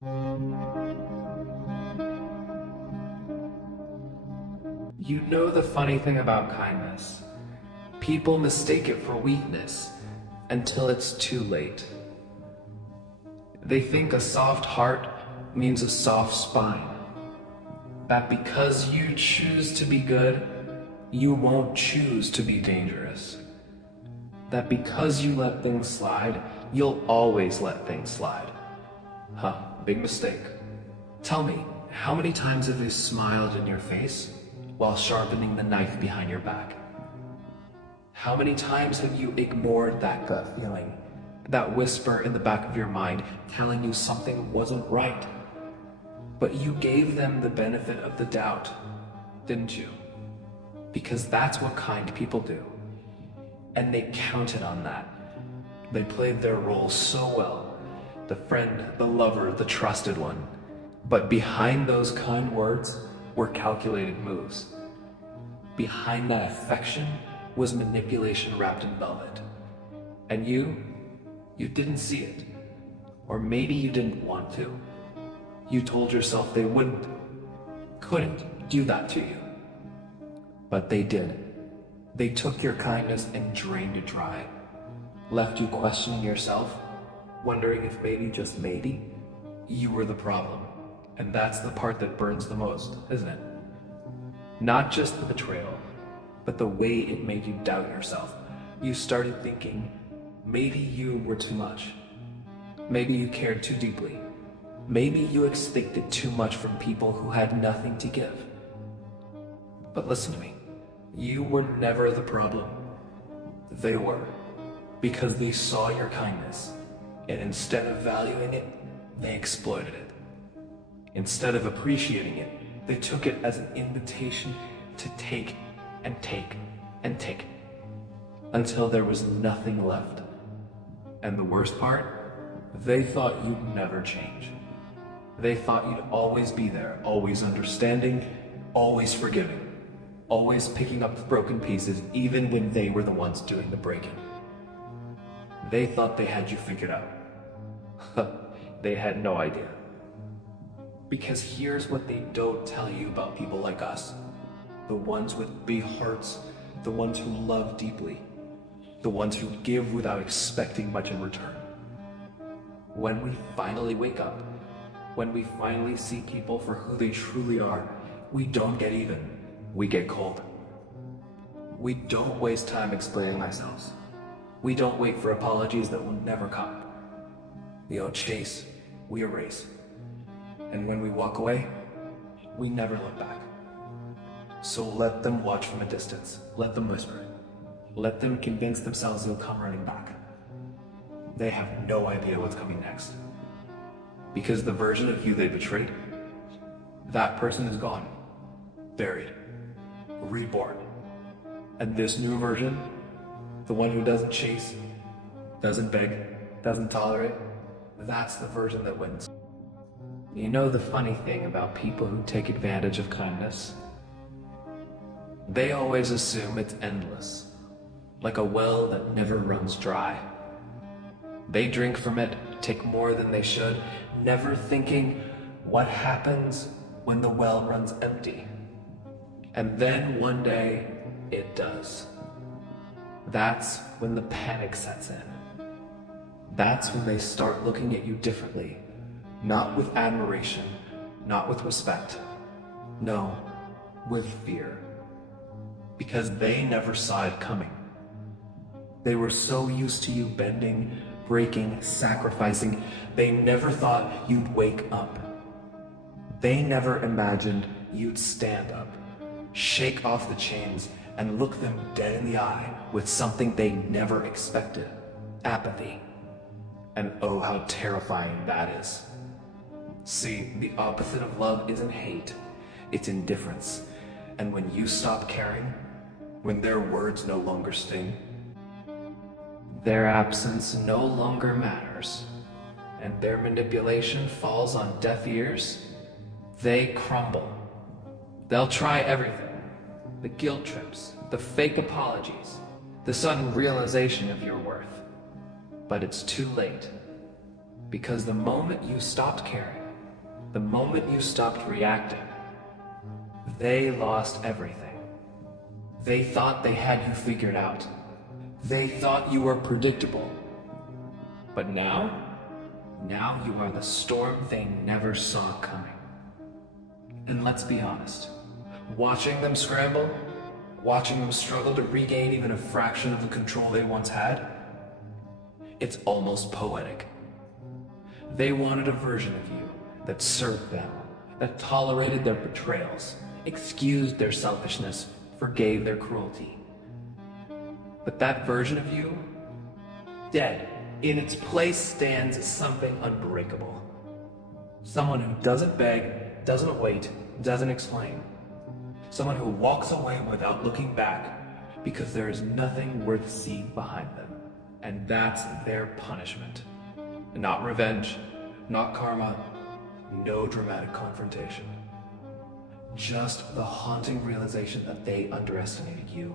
You know the funny thing about kindness? People mistake it for weakness until it's too late. They think a soft heart means a soft spine. That because you choose to be good, you won't choose to be dangerous. That because you let things slide, you'll always let things slide. Huh, big mistake. Tell me, how many times have they smiled in your face while sharpening the knife behind your back? How many times have you ignored that gut feeling, that whisper in the back of your mind telling you something wasn't right? But you gave them the benefit of the doubt, didn't you? Because that's what kind people do. And they counted on that. They played their role so well. The friend, the lover, the trusted one. But behind those kind words were calculated moves. Behind that affection was manipulation wrapped in velvet. And you didn't see it. Or maybe you didn't want to. You told yourself they couldn't do that to you. But they did. They took your kindness and drained it dry. Left you questioning yourself, wondering if maybe, just maybe, you were the problem. And that's the part that burns the most, isn't it? Not just the betrayal, but the way it made you doubt yourself. You started thinking, maybe you were too much. Maybe you cared too deeply. Maybe you expected too much from people who had nothing to give. But listen to me. You were never the problem. They were. Because they saw your kindness, and instead of valuing it, they exploited it. Instead of appreciating it, they took it as an invitation to take and take and take, until there was nothing left. And the worst part? They thought you'd never change. They thought you'd always be there, always understanding, always forgiving, always picking up the broken pieces even when they were the ones doing the breaking. They thought they had you figured out. They had no idea. Because here's what they don't tell you about people like us. The ones with big hearts, the ones who love deeply, the ones who give without expecting much in return. When we finally wake up, when we finally see people for who they truly are, we don't get even, we get cold. We don't waste time explaining ourselves. We don't wait for apologies that will never come. We don't chase, we erase. And when we walk away, we never look back. So let them watch from a distance. Let them whisper. Let them convince themselves they'll come running back. They have no idea what's coming next. Because the version of you they betrayed, that person is gone, buried, reborn. And this new version, the one who doesn't chase, doesn't beg, doesn't tolerate, that's the version that wins. You know the funny thing about people who take advantage of kindness? They always assume it's endless, like a well that never runs dry. They drink from it, take more than they should, never thinking what happens when the well runs empty. And then one day, it does. That's when the panic sets in. That's when they start looking at you differently. Not with admiration, not with respect. No, with fear. Because they never saw it coming. They were so used to you bending, breaking, sacrificing, they never thought you'd wake up. They never imagined you'd stand up, shake off the chains, and look them dead in the eye with something they never expected: apathy. And oh, how terrifying that is. See, the opposite of love isn't hate, it's indifference. And when you stop caring, when their words no longer sting, their absence no longer matters, and their manipulation falls on deaf ears, they crumble. They'll try everything: the guilt trips, the fake apologies, the sudden realization of your worth. But it's too late, because the moment you stopped caring, The moment you stopped reacting, they lost everything. They thought they had you figured out. They thought you were predictable. But now you are the storm they never saw coming. And let's be honest, watching them scramble, watching them struggle to regain even a fraction of the control they once had, it's almost poetic. They wanted a version of you that served them, that tolerated their betrayals, excused their selfishness, forgave their cruelty. But that version of you, dead. In its place stands something unbreakable. Someone who doesn't beg, doesn't wait, doesn't explain. Someone who walks away without looking back because there is nothing worth seeing behind them. And that's their punishment. Not revenge, not karma, no dramatic confrontation. Just the haunting realization that they underestimated you,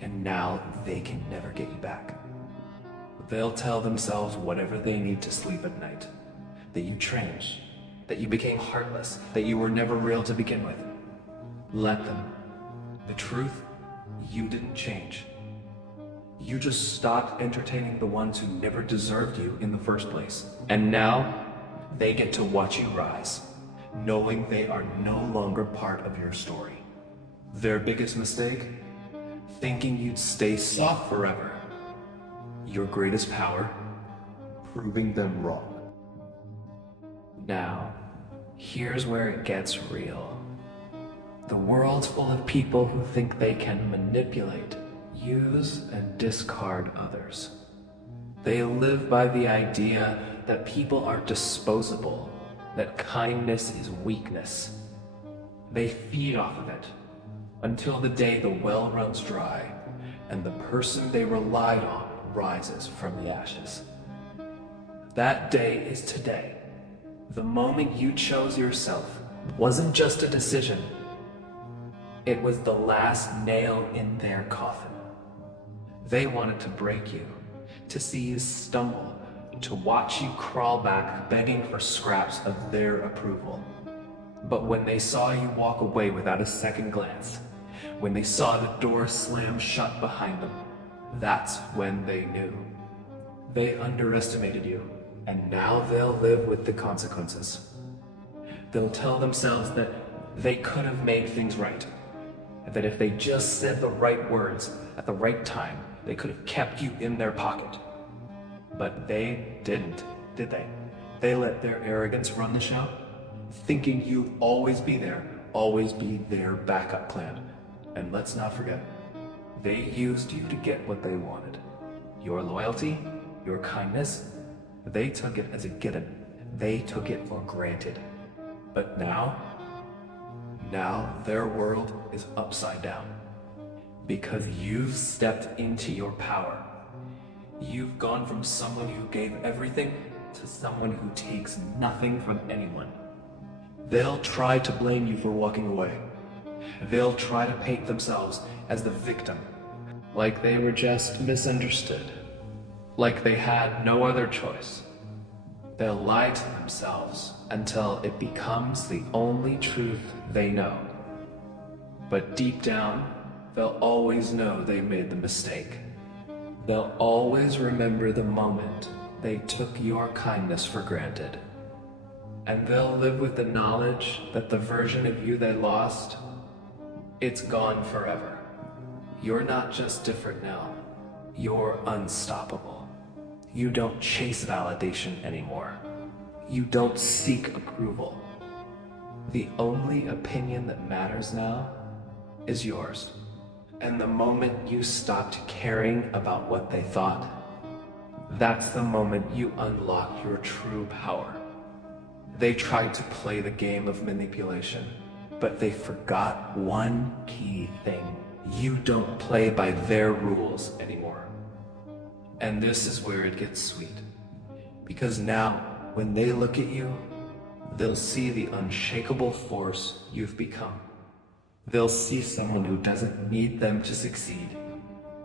and now they can never get you back. They'll tell themselves whatever they need to sleep at night. That you changed, that you became heartless, that you were never real to begin with. Let them. The truth, you didn't change. You just stopped entertaining the ones who never deserved you in the first place. And now, they get to watch you rise, knowing they are no longer part of your story. Their biggest mistake? Thinking you'd stay soft forever. Your greatest power? Proving them wrong. Now, here's where it gets real. The world's full of people who think they can manipulate, use, and discard others. They live by the idea that people are disposable, that kindness is weakness. They feed off of it until the day the well runs dry and the person they relied on rises from the ashes. That day is today. The moment you chose yourself wasn't just a decision. It was the last nail in their coffin. They wanted to break you, to see you stumble, to watch you crawl back begging for scraps of their approval. But when they saw you walk away without a second glance, when they saw the door slam shut behind them, that's when they knew. They underestimated you, and now they'll live with the consequences. They'll tell themselves that they could have made things right, that if they just said the right words at the right time, they could have kept you in their pocket. But they didn't, did they? They let their arrogance run the show, thinking you'd always be there, always be their backup plan. And let's not forget, they used you to get what they wanted. Your loyalty, your kindness, they took it as a given. They took it for granted. But now their world is upside down. Because you've stepped into your power. You've gone from someone who gave everything to someone who takes nothing from anyone. They'll try to blame you for walking away. They'll try to paint themselves as the victim, like they were just misunderstood, like they had no other choice. They'll lie to themselves until it becomes the only truth they know. But deep down, they'll always know they made the mistake. They'll always remember the moment they took your kindness for granted. And they'll live with the knowledge that the version of you they lost, it's gone forever. You're not just different now, you're unstoppable. You don't chase validation anymore. You don't seek approval. The only opinion that matters now is yours. And the moment you stopped caring about what they thought, that's the moment you unlock your true power. They tried to play the game of manipulation, but they forgot one key thing. You don't play by their rules anymore. And this is where it gets sweet. Because now, when they look at you, they'll see the unshakable force you've become. They'll see someone who doesn't need them to succeed.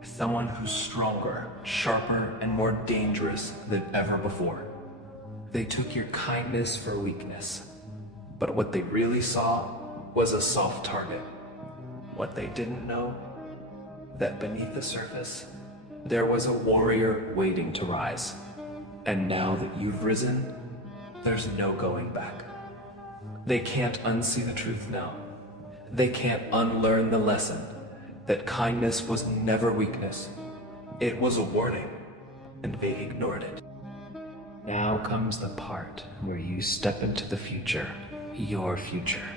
Someone who's stronger, sharper, and more dangerous than ever before. They took your kindness for weakness, But what they really saw was a soft target. What they didn't know, that beneath the surface, there was a warrior waiting to rise. And now that you've risen, there's no going back. They can't unsee the truth now. They can't unlearn the lesson that kindness was never weakness. It was a warning, and they ignored it. Now comes the part where you step into the future, your future.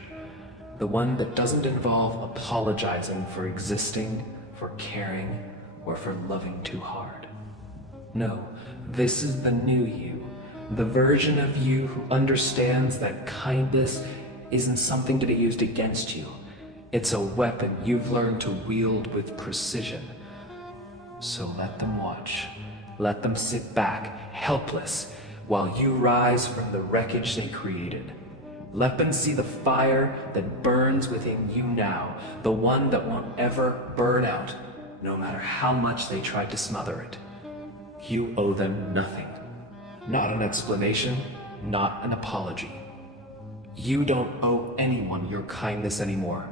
The one that doesn't involve apologizing for existing, for caring, or for loving too hard. No, this is the new you, the version of you who understands that kindness isn't something to be used against you. It's a weapon you've learned to wield with precision. So let them watch. Let them sit back, helpless, while you rise from the wreckage they created. Let them see the fire that burns within you now, the one that won't ever burn out, no matter how much they tried to smother it. You owe them nothing. Not an explanation, not an apology. You don't owe anyone your kindness anymore.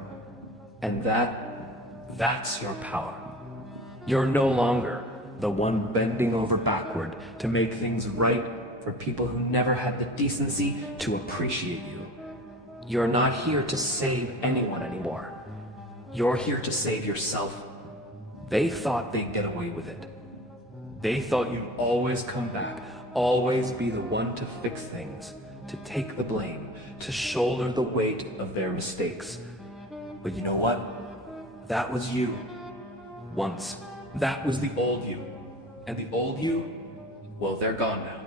And that's your power. You're no longer the one bending over backward to make things right for people who never had the decency to appreciate you. You're not here to save anyone anymore. You're here to save yourself. They thought they'd get away with it. They thought you'd always come back, always be the one to fix things, to take the blame, to shoulder the weight of their mistakes. But you know what? That was you. Once. That was the old you. And the old you, well, they're gone now.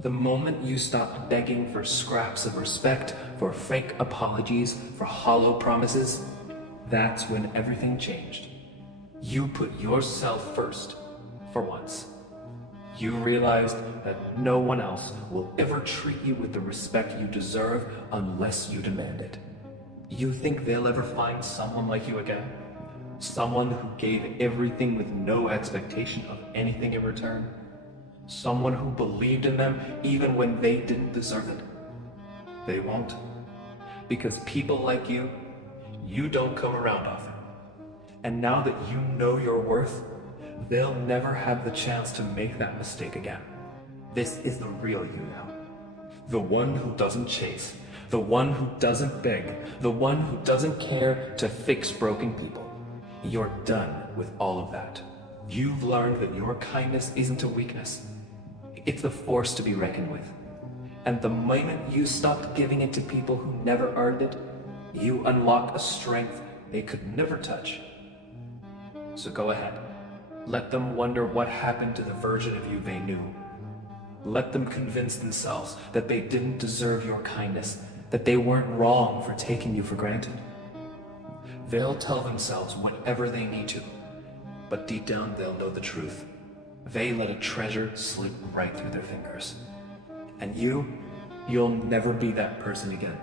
The moment you stopped begging for scraps of respect, for fake apologies, for hollow promises, that's when everything changed. You put yourself first, for once. You realized that no one else will ever treat you with the respect you deserve unless you demand it. You think they'll ever find someone like you again? Someone who gave everything with no expectation of anything in return? Someone who believed in them even when they didn't deserve it? They won't. Because people like you don't come around often. And now that you know your worth, they'll never have the chance to make that mistake again. This is the real you now. The one who doesn't chase, the one who doesn't beg, the one who doesn't care to fix broken people. You're done with all of that. You've learned that your kindness isn't a weakness. It's a force to be reckoned with. And the moment you stop giving it to people who never earned it, you unlock a strength they could never touch. So go ahead. Let them wonder what happened to the version of you they knew. Let them convince themselves that they didn't deserve your kindness, that they weren't wrong for taking you for granted. They'll tell themselves whatever they need to, but deep down they'll know the truth. They let a treasure slip right through their fingers. And you'll never be that person again.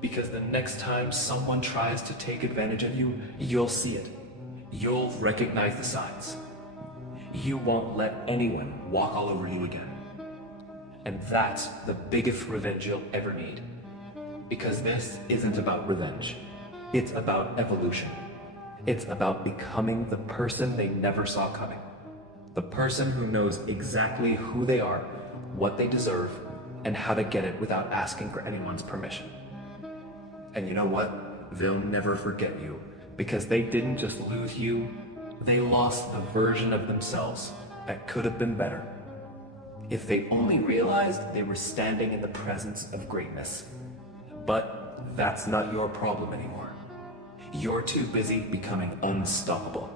Because the next time someone tries to take advantage of you, you'll see it. You'll recognize the signs. You won't let anyone walk all over you again. And that's the biggest revenge you'll ever need. Because this isn't about revenge. It's about evolution. It's about becoming the person they never saw coming. The person who knows exactly who they are, what they deserve, and how to get it without asking for anyone's permission. And you know what? They'll never forget you, because they didn't just lose you, they lost the version of themselves that could have been better. If they only realized they were standing in the presence of greatness. But that's not your problem anymore. You're too busy becoming unstoppable.